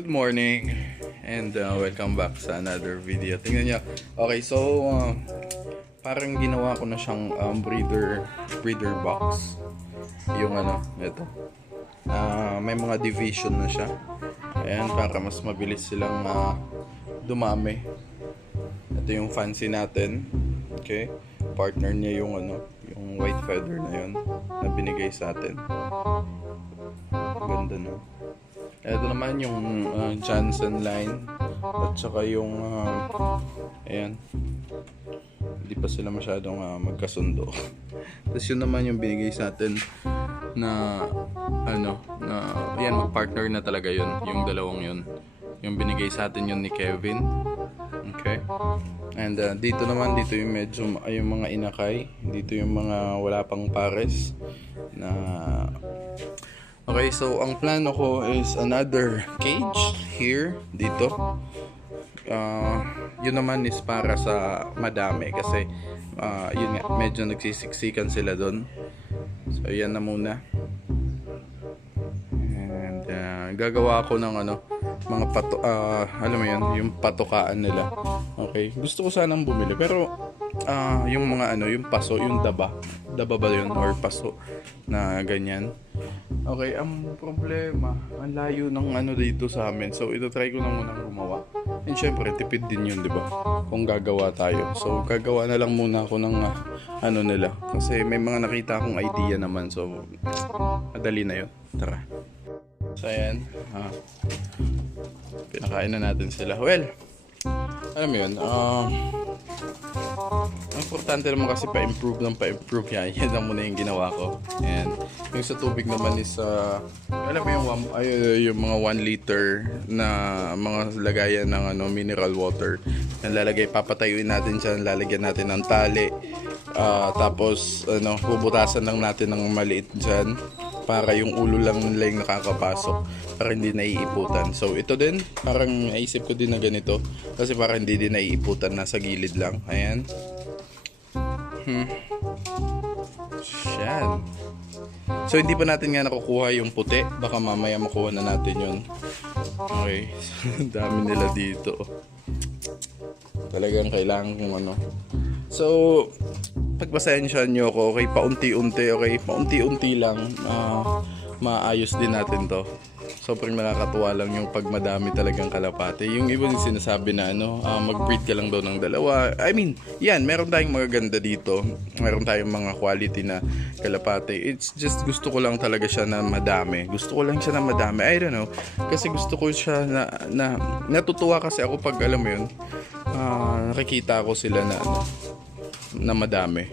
Good morning and uh, welcome back sa another video. Tingnan nyo. Okay, so uh, parang ginawa ko na siyang um, breeder breeder box. Yung ano, ito. Ah, may mga division na siya. Ayan, para mas mabilis silang uh, dumami. Ito yung fancy natin. Okay? Partner niya yung ano, yung white feather na yun na binigay sa atin. Ganda no. Ito naman yung uh, Johnson line. At saka yung uh, ayan. Hindi pa sila masyadong uh, magkasundo. Tapos yun naman yung binigay sa atin na ano na yan mag-partner na talaga yun yung dalawang yun. Yung binigay sa atin yun ni Kevin. Okay. And uh, dito naman dito yung medyo yung mga inakay. Dito yung mga wala pang pares na Okay, so ang plano ko is another cage here, dito. Uh, yun naman is para sa madami kasi uh, yun nga, medyo nagsisiksikan sila doon. So yan na muna. And uh, gagawa ako ng ano, mga pato, uh, alam mo yun, yung patukaan nila. Okay, gusto ko sanang bumili pero uh, yung mga ano, yung paso, yung daba. Daba ba yun or paso na ganyan. Okay, ang problema, ang layo ng ano dito sa amin. So, ito try ko na muna gumawa. And syempre, tipid din yun, di ba? Kung gagawa tayo. So, gagawa na lang muna ako ng uh, ano nila. Kasi may mga nakita akong idea naman. So, madali na yun. Tara. So, ayan. Ah, pinakain na natin sila. Well, alam mo yun, ah... Uh, importante naman kasi pa-improve ng pa-improve yan. Yan lang muna yung ginawa ko. And yung sa tubig naman is, uh, alam mo yung, one, ay, yung mga 1 liter na mga lagayan ng ano, mineral water. Yan lalagay, papatayuin natin siya, lalagyan natin ng tali. Uh, tapos, ano, bubutasan lang natin ng maliit dyan para yung ulo lang nila yung nakakapasok para hindi naiiputan. So ito din, parang naisip ko din na ganito kasi para hindi din naiiputan nasa gilid lang. Ayan. Hmm. So hindi pa natin nga nakukuha yung puti. Baka mamaya makuha na natin yun. Okay. dami nila dito. Talagang kailangan kong ano. So, pagpasensyahan nyo ako, okay, paunti-unti, okay, paunti-unti lang, uh, maayos din natin to sobrang nakakatuwa lang yung pag madami talagang kalapate. Yung iba din sinasabi na ano, uh, mag-breed ka lang daw ng dalawa. I mean, yan, meron tayong magaganda dito. Meron tayong mga quality na kalapate. It's just gusto ko lang talaga siya na madami. Gusto ko lang siya na madami. I don't know. Kasi gusto ko siya na, na natutuwa kasi ako pag alam mo yun, uh, nakikita ko sila na ano, na madami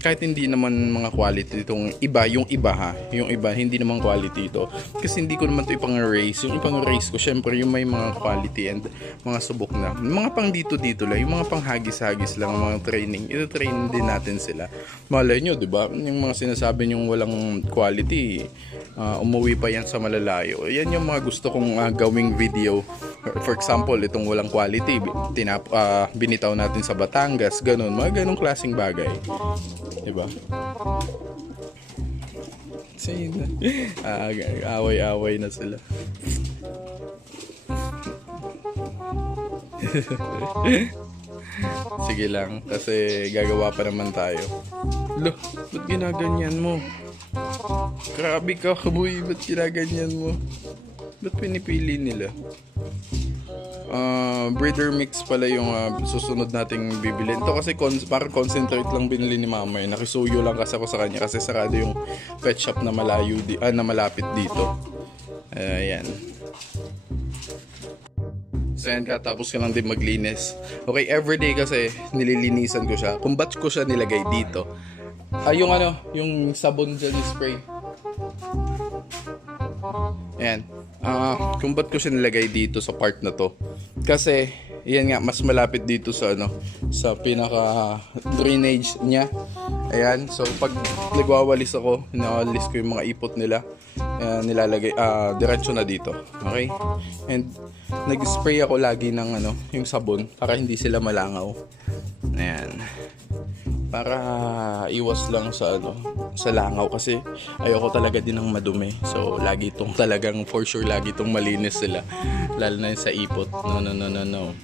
kahit hindi naman mga quality itong iba, yung iba ha, yung iba, hindi naman quality ito. Kasi hindi ko naman ito ipang race. Yung ipang race ko, syempre yung may mga quality and mga subok na. Mga pang dito-dito lang, yung mga pang hagis-hagis lang, mga training, ito train din natin sila. Malay nyo, di ba? Yung mga sinasabi nyong walang quality, uh, umuwi pa yan sa malalayo. Yan yung mga gusto kong uh, gawing video. For example, itong walang quality, tinap, uh, binitaw natin sa Batangas, ganun, mga ganong klaseng bagay. Diba? Sino? Ah, away-away na sila. Sige lang, kasi gagawa pa naman tayo. Lo, ba't ginaganyan mo? Grabe ka, kabuy, ba't ginaganyan mo? Ba't pinipili nila? Uh, breeder mix pala yung uh, susunod nating bibilin. Ito kasi con- parang concentrate lang binili ni mama. Eh. Nakisuyo lang kasi ako sa kanya kasi sarado yung pet shop na malayo di- ah, na malapit dito. Ayan. So yan katapos ka lang din maglinis. Okay, everyday kasi nililinisan ko siya. Kung ba't ko siya nilagay dito. Ah, yung ano, yung sabon dyan yung spray. Ayan. Uh, kung ba't ko siya nilagay dito sa part na to. Kasi, yan nga, mas malapit dito sa ano, sa pinaka drainage niya. Ayan, so pag nagwawalis ako, nawalis ko yung mga ipot nila, uh, nilalagay, uh, diretso na dito. Okay? And, nag-spray ako lagi ng ano, yung sabon para hindi sila malangaw. Ayan. Para iwas lang sa ano sa langaw kasi ayoko talaga din ng madumi. So lagi itong talagang for sure lagi itong malinis sila. Lalo na sa ipot. No no no no no.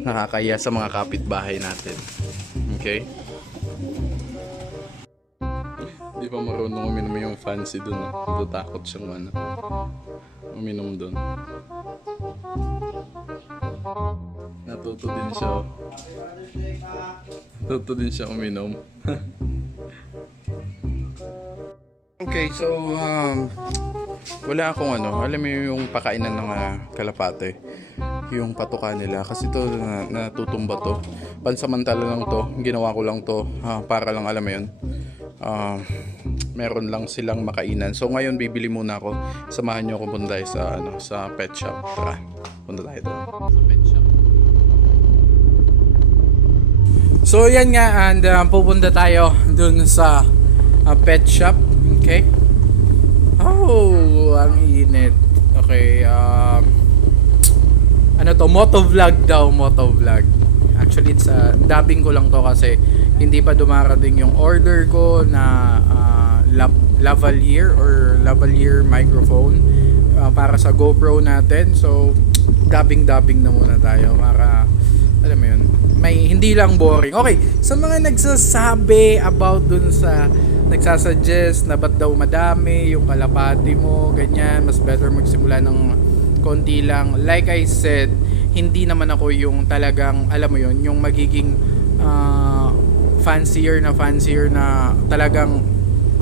Nakakaya sa mga kapitbahay natin. Okay? Di pa marunong uminom yung fancy dun no? tatakot siyang ano uminom dun. Natuto din siya Natuto din siya uminom. okay, so um, wala akong ano, alam mo yung pakainan ng ah, kalapate. Yung patuka nila kasi to na, natutumba to. Pansamantala lang to, ginawa ko lang to ah, para lang alam mo yun. ah, meron lang silang makainan. So ngayon bibili muna ako. Samahan niyo ako punta sa ano sa pet shop. Tara, punta tayo doon. Sa pet shop. So yan nga and uh, pupunta tayo dun sa uh, pet shop. Okay? Oh, ang init. Okay, um ano to, motovlog daw, motovlog. Actually, it's uh, dubbing ko lang to kasi hindi pa dumarating yung order ko na uh, lav- lavalier or lavalier microphone uh, para sa GoPro natin. So, dubbing-dubbing na muna tayo para alam mo yun, may hindi lang boring. Okay, sa mga nagsasabi about dun sa nagsasuggest na ba't daw madami yung kalapati mo, ganyan, mas better magsimula ng konti lang. Like I said, hindi naman ako yung talagang, alam mo yun, yung magiging ah, fancier na fancier na talagang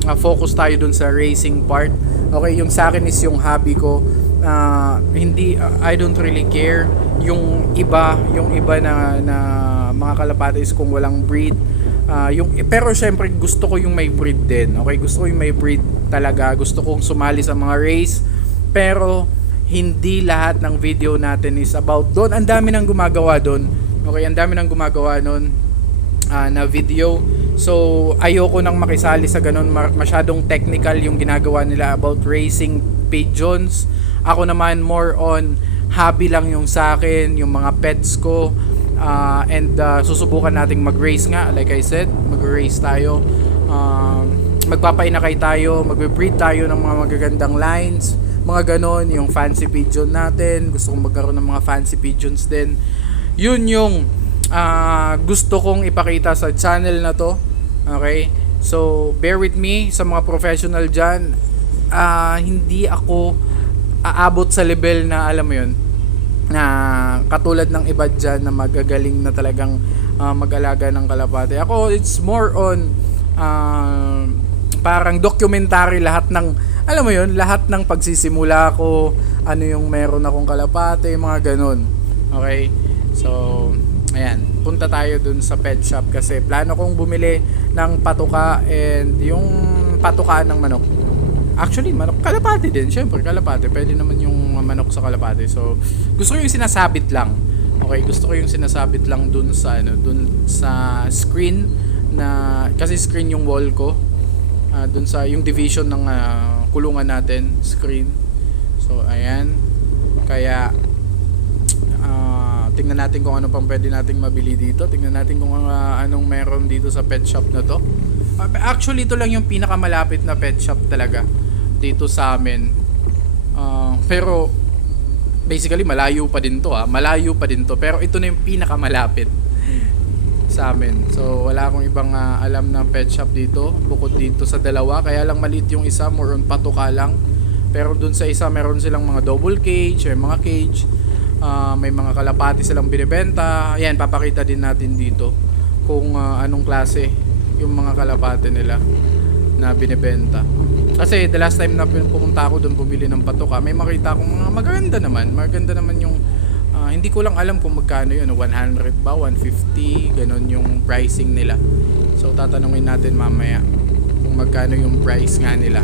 ah, focus tayo dun sa racing part. Okay, yung sa akin is yung hobby ko. Ah, hindi, I don't really care. Yung iba, yung iba na, na mga kalapatis kung walang breed. Ah, yung, pero syempre gusto ko yung may breed din. Okay, gusto ko yung may breed talaga. Gusto kong sumali sa mga race. Pero hindi lahat ng video natin is about doon. Ang dami nang gumagawa doon. Okay, ang dami nang gumagawa noon ah, na video. So, ayoko nang makisali sa ganun. Masyadong technical yung ginagawa nila about racing pigeons. Ako naman more on hobby lang yung sa akin, yung mga pets ko. Ah, and ah, susubukan nating mag-race nga. Like I said, mag-race tayo. Um, magpapainakay tayo, magbe-breed tayo ng mga magagandang lines. Mga ganon, yung fancy pigeon natin. Gusto kong magkaroon ng mga fancy pigeons din. Yun yung ah, gusto kong ipakita sa channel na to. Okay? So, bear with me sa mga professional dyan. Ah, hindi ako aabot sa level na alam mo yun na katulad ng iba dyan na magagaling na talagang ah, mag-alaga ng kalapate. Ako, it's more on ah, parang documentary lahat ng alam mo yun, lahat ng pagsisimula ko, ano yung meron akong kalapate, mga ganun. Okay? So, ayan, punta tayo dun sa pet shop kasi plano kong bumili ng patuka and yung patukaan ng manok. Actually, manok, kalapate din. Siyempre, kalapate. Pwede naman yung manok sa kalapate. So, gusto ko yung sinasabit lang. Okay, gusto ko yung sinasabit lang dun sa, ano, dun sa screen na, kasi screen yung wall ko. Ah, dun sa, yung division ng ah, kulungan natin, screen. So, ayan. Kaya, ah, tingnan natin kung ano pang pwede nating mabili dito. Tingnan natin kung ah, anong meron dito sa pet shop na to. Ah, Actually, ito lang yung pinakamalapit na pet shop talaga dito sa amin. Ah, pero basically malayo pa din to ah. Malayo pa din to. Pero ito na yung pinakamalapit sa amin. So wala akong ibang ah, alam na pet shop dito bukod dito sa dalawa. Kaya lang maliit yung isa, more on patuka lang. Pero dun sa isa meron silang mga double cage, may mga cage. Ah, may mga kalapati silang binibenta. Ayan, papakita din natin dito kung ah, anong klase yung mga kalapate nila na binibenta. Kasi the last time na pumunta ako doon bumili ng patoka, may makita akong mga maganda naman. Maganda naman yung ah, hindi ko lang alam kung magkano yun, 100 ba, 150, ganun yung pricing nila. So tatanungin natin mamaya kung magkano yung price nga nila.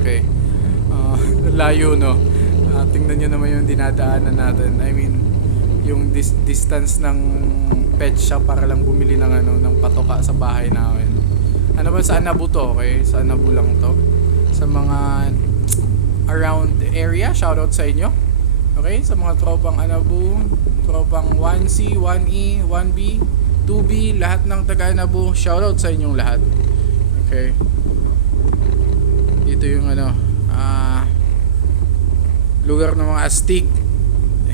Okay. Ah, layo no. Ah, tingnan nyo naman yung dinadaanan natin. I mean, yung dis- distance ng pet shop para lang bumili ng ano ng patoka sa bahay namin. Ano ba sa Anabu to? Okay, sa Anabu lang to. Sa mga around area, shoutout sa inyo. Okay, sa mga tropang Anabu, tropang 1C, 1E, 1B, Tubi, lahat ng taga Anabu, shoutout sa inyong lahat. Okay. Dito yung ano, ah lugar ng mga astig.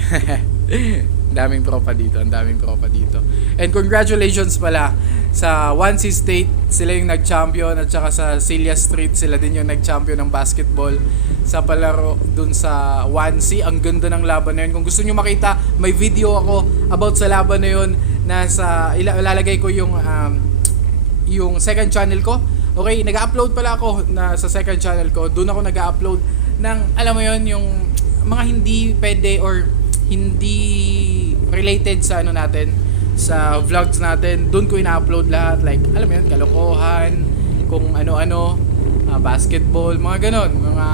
Ang daming tropa dito, ang daming tropa dito. And congratulations pala sa 1C State, sila yung nag-champion at saka sa Celia Street, sila din yung nag-champion ng basketball sa palaro dun sa 1C. Ang ganda ng laban na yun. Kung gusto nyo makita, may video ako about sa laban na yun. Nasa, ila- ilalagay ko yung um, yung second channel ko. Okay, nag-upload pala ako na sa second channel ko. Doon ako nag-upload ng alam mo yon yung mga hindi pwede or hindi related sa ano natin sa vlogs natin. Doon ko ina-upload lahat like alam mo yun, kalokohan, kung ano-ano, ah, basketball, mga ganon, mga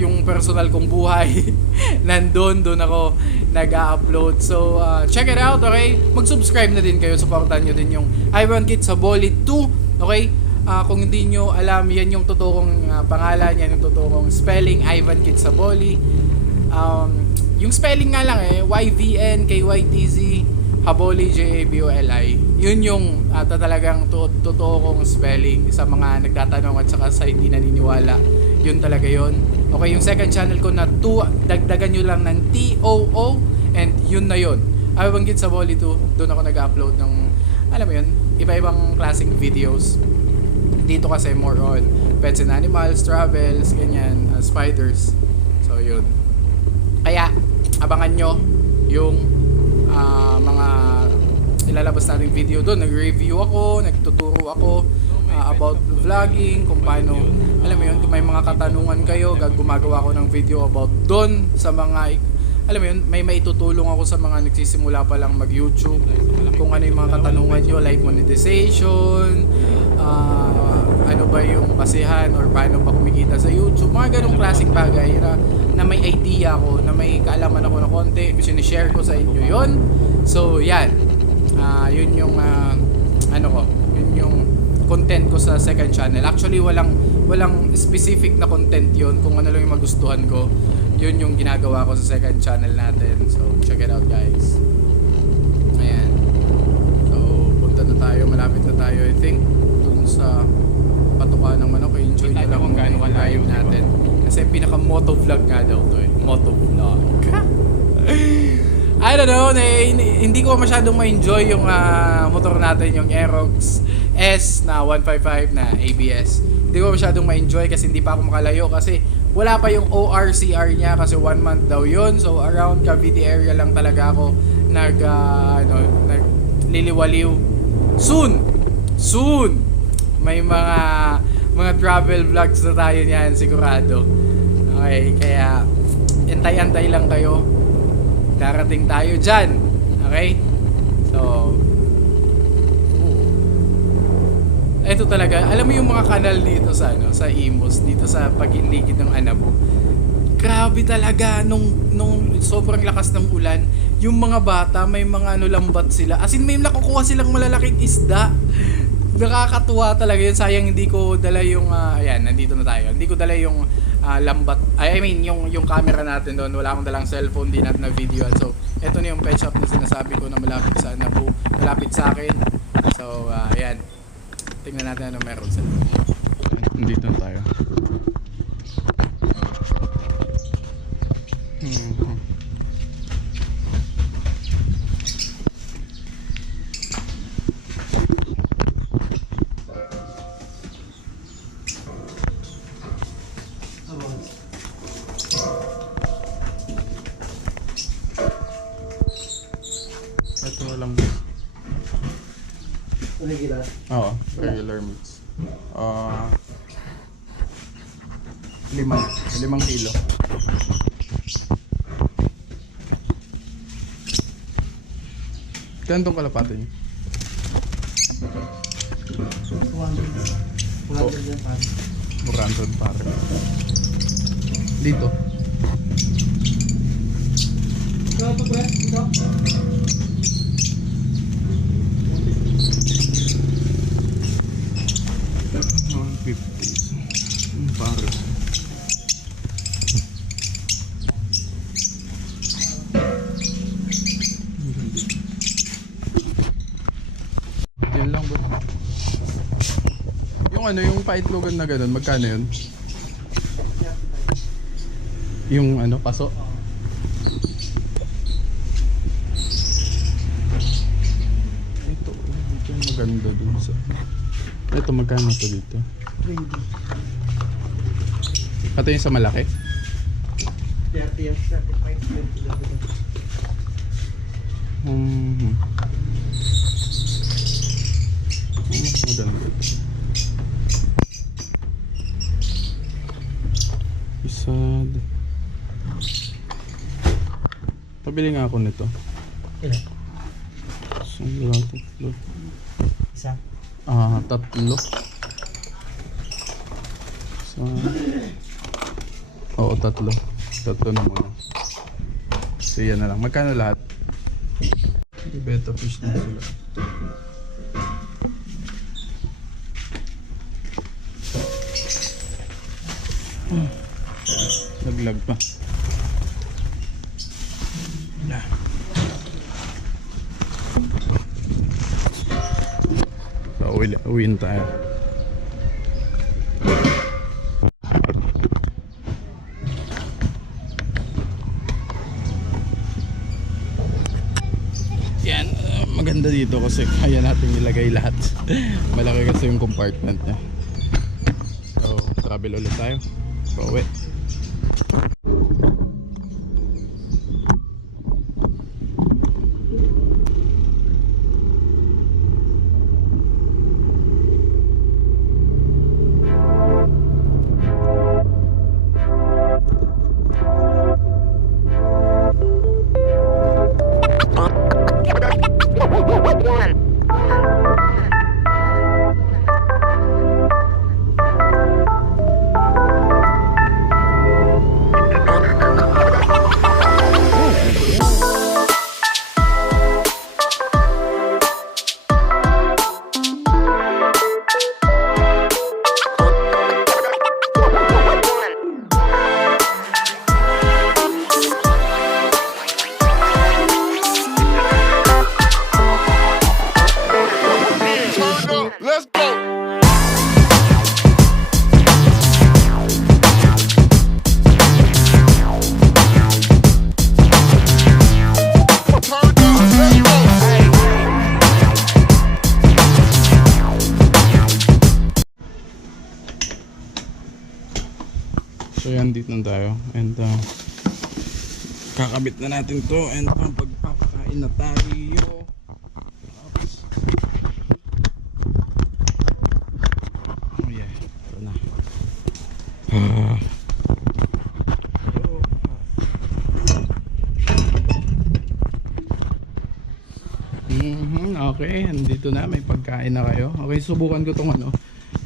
yung personal kong buhay. Nandun, doon ako nag-upload. So, ah, check it out, okay? Mag-subscribe na din kayo, supportan nyo din yung Iron Kid sa Bolly 2, okay? Ah, kung hindi nyo alam, yan yung totoong ah, pangalan, yan yung totoong spelling, Ivan Kid sa Bolly. Um, yung spelling nga lang eh, YVN, KYTZ, Haboli, J-A-B-O-L-I. Yun yung ata talagang to, totoo kong spelling sa mga nagtatanong at saka sa hindi naniniwala. Yun talaga yun. Okay, yung second channel ko na 2, dagdagan nyo lang ng T-O-O and yun na yun. I banggit sa Bolly 2, doon ako nag-upload ng, alam mo yun, iba-ibang klaseng videos. Dito kasi more on pets and animals, travels, ganyan, uh, spiders. So yun. Kaya abangan nyo yung ah, mga ilalabas nating video doon. Nag-review ako, nagtuturo ako ah, about vlogging, kung paano, alam mo yun, kung may mga katanungan kayo, gumagawa ako ng video about doon sa mga, alam mo yun, may maitutulong ako sa mga nagsisimula pa lang mag-YouTube, kung ano yung mga katanungan nyo, like monetization, ah, ano ba yung basihan or paano ba kumikita sa YouTube, mga ganong klaseng bagay na, na may idea ako, na may kaalaman ako na konti, sinishare ko sa inyo yon So, yan. Ah, yun yung, ah, ano ko, yun yung content ko sa second channel. Actually, walang, walang specific na content yon kung ano lang yung magustuhan ko. Yun yung ginagawa ko sa second channel natin. So, check it out guys. Ayan. So, punta na tayo. Malapit na tayo, I think. Dun sa patuka ng manok. Enjoy na lang kung gaano kalayo, natin. Kasi pinaka-moto vlog nga daw to eh. Moto vlog. I don't know, na, hindi ko masyadong ma-enjoy yung ah, motor natin, yung Aerox S na 155 na ABS. Hindi ko masyadong ma-enjoy kasi hindi pa ako makalayo kasi wala pa yung ORCR niya kasi one month daw yun. So around Cavite area lang talaga ako nag, ah, ano, nagliliwaliw. Soon! Soon! May mga mga travel vlogs na tayo niyan sigurado. Okay, kaya antay-antay lang kayo. Darating tayo dyan. Okay? So, ito talaga, alam mo yung mga kanal dito sa ano, sa Imus, dito sa pagiligid ng Anabo. Grabe talaga nung nung sobrang lakas ng ulan, yung mga bata may mga ano lambat sila. As in may nakukuha silang malalaking isda. Nakakatuwa talaga yun. Sayang hindi ko dala yung ah, ayan, nandito na tayo. Hindi ko dala yung ah, lambat. I mean yung yung camera natin doon. Wala akong dalang cellphone, di natin na video. So, eto na yung pet shop na sinasabi ko na malapit sa Nabu, malapit sa akin. So, ah, ayan. Tingnan natin ano meron sa Nandito na tayo. Kantong kalapate niyo? 200. 200 yan pare. 400 pare. Dito. Ito, ito. Ito. Fifty. Pare. Yung ano, yung paitlogan na ganun, magkano yun? Yung ano, paso? Ito, ito yung maganda dun sa... Ito, magkano to dito? 20. Ito yung sa malaki? 30 years, 35, 20 lang ito. Mhm. Mas maganda ito. Isa... Pabili nga ako nito. Ilan? Isang dalawa, tatlo. Isa. Ah, tatlo. Sa... Oo, tatlo. Tatlo na muna. So, yan na lang. Magkano lahat? Beta fish na sila. Hmm. Laglag pa. So, uwi, uwiin tayo. Yan, uh, maganda dito kasi kaya natin ilagay lahat. Malaki kasi yung compartment niya. So, travel ulit tayo. Pauwi. So yan, dito na tayo. And uh, kakabit na natin to and uh, pagpapakain na tayo. Oops. Oh yeah, ito na. Mhm, okay, andito na, may pagkain na kayo. Okay, subukan ko tong ano,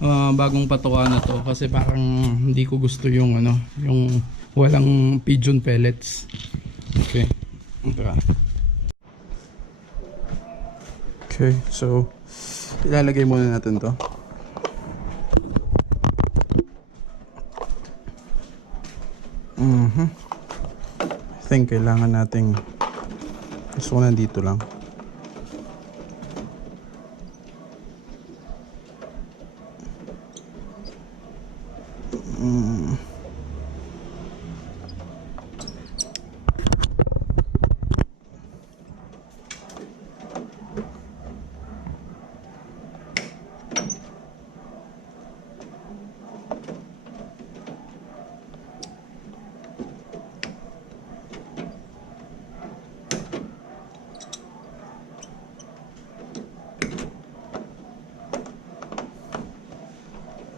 ah, bagong patuka na to kasi parang hindi ko gusto yung ano, yung walang pigeon pellets. Okay. Tara. Okay, so ilalagay muna natin to. Mhm. I think kailangan nating gusto ko nandito lang.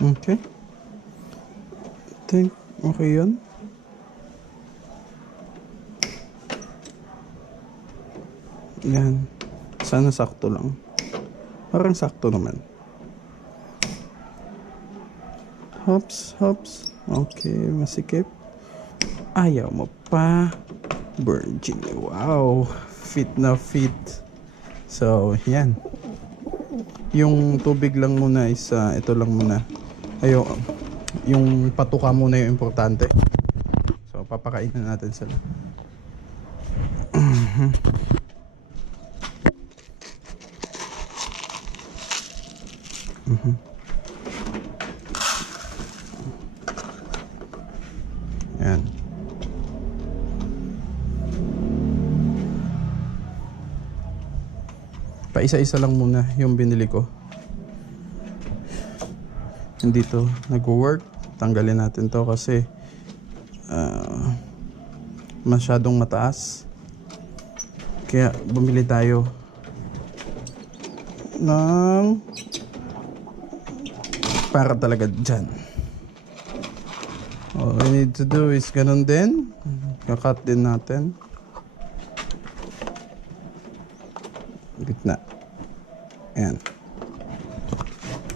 Okay. Think, okay yun? Yan. Sana sakto lang. Parang sakto naman. Hops, hops. Okay, masikip. Ayaw mo pa. Virgin. Wow. Fit na fit. So, yan. Yung tubig lang muna is ah, ito lang muna. Ayo, yung patuka muna yung importante so papakain na natin sila Mm-hmm. Ayan. Paisa-isa lang muna yung binili ko. Hindi to nag-work. Tanggalin natin to kasi ah, masyadong mataas. Kaya bumili tayo ng para talaga dyan. All we need to do is ganun din. Kakat din natin. Gitna. Ayan.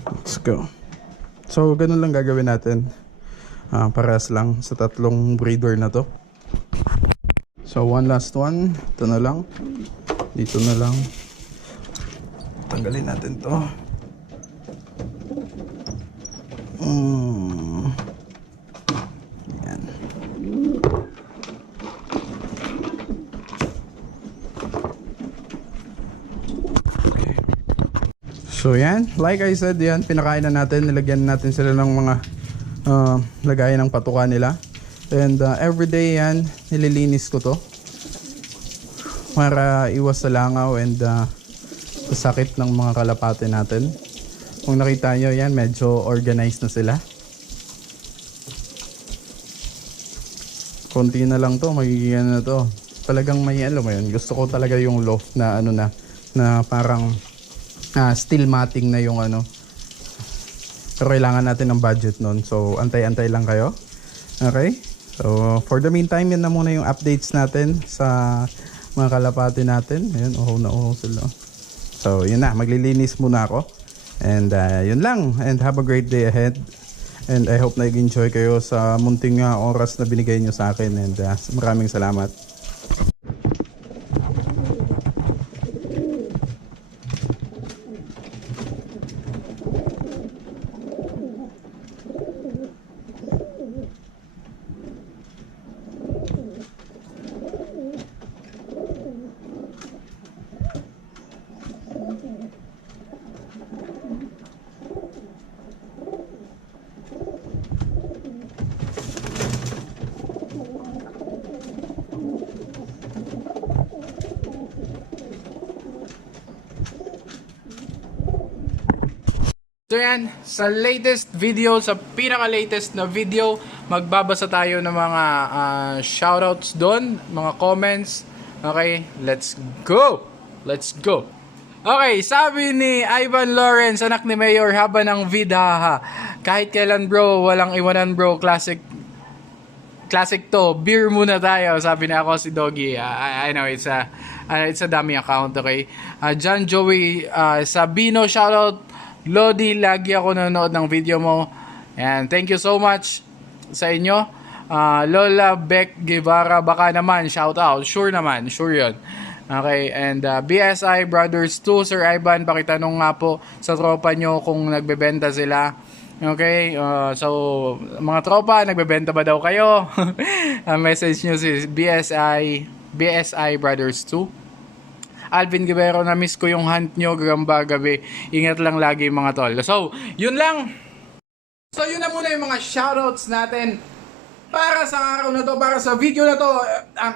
Let's go. So, ganun lang gagawin natin. Ah, paras lang sa tatlong breeder na to. So, one last one. Ito na lang. Dito na lang. Tanggalin natin to. Mm. So yan, like I said, yan, pinakain na natin, nilagyan natin sila ng mga uh, lagayan ng patuka nila. And uh, everyday yan, nililinis ko to. Para iwas sa langaw and uh, sa sakit ng mga kalapate natin. Kung nakita nyo yan, medyo organized na sila. Konti na lang to, magiging ano to. Talagang may alam mo yun. Gusto ko talaga yung loft na ano na, na parang ah, steel matting na yung ano. Pero kailangan natin ng budget nun. So, antay-antay lang kayo. Okay? So, for the meantime, yan na muna yung updates natin sa mga kalapati natin. Ayan, oh na oh sila. So, yun na. Maglilinis muna ako. And uh, yun lang. And have a great day ahead. And I hope na enjoy kayo sa munting uh, oras na binigay nyo sa akin. And uh, maraming salamat. So yan, sa latest video, sa pinaka-latest na video, magbabasa tayo ng mga ah, shoutouts doon, mga comments. Okay, let's go! Let's go! Okay, sabi ni Ivan Lawrence, anak ni Mayor, haba ng vida ha. Kahit kailan bro, walang iwanan bro, classic classic to. Beer muna tayo, sabi na ako si Doggy. Uh, I, I know it's a uh, it's a dummy account, okay? Uh, John Joey uh, Sabino shoutout. Lodi, lagi ako nanonood ng video mo. And thank you so much sa inyo. Uh, Lola Beck Guevara, baka naman, shout out. Sure naman, sure yun. Okay, and uh, BSI Brothers 2, Sir Ivan, pakitanong nga po sa tropa nyo kung nagbebenta sila. Okay, uh, so mga tropa, nagbebenta ba daw kayo? uh, message nyo si BSI, BSI Brothers 2. Alvin Guerrero, na-miss ko yung hunt nyo, gamba gabi. Ingat lang lagi mga tol. So, yun lang. So, yun na muna yung mga shoutouts natin para sa araw na to, para sa video na to. Uh,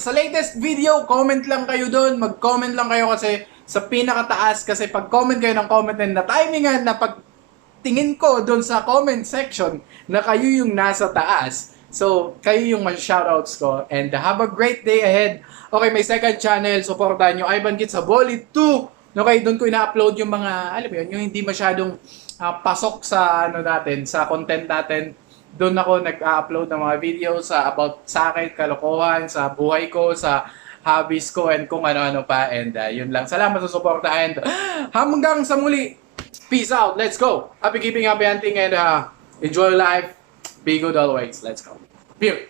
sa latest video, comment lang kayo doon. Mag-comment lang kayo kasi sa pinakataas. Kasi pag comment kayo ng comment and na timingan na pag tingin ko doon sa comment section na kayo yung nasa taas. So, kayo yung ma-shoutouts ko. And have a great day ahead. Okay, may second channel. Supportahan nyo. Ivan Kits sa Bolly 2. Okay, doon ko ina-upload yung mga, alam mo yun, yung hindi masyadong ah, pasok sa ano natin, sa content natin. Doon ako nag-upload ng mga videos sa about sa akin, kalokohan, sa buhay ko, sa hobbies ko, and kung ano-ano pa. And ah, yun lang. Salamat sa suporta. And hanggang sa muli. Peace out. Let's go. Happy keeping, happy hunting, and uh, enjoy life. Be good always. Let's go. Beer.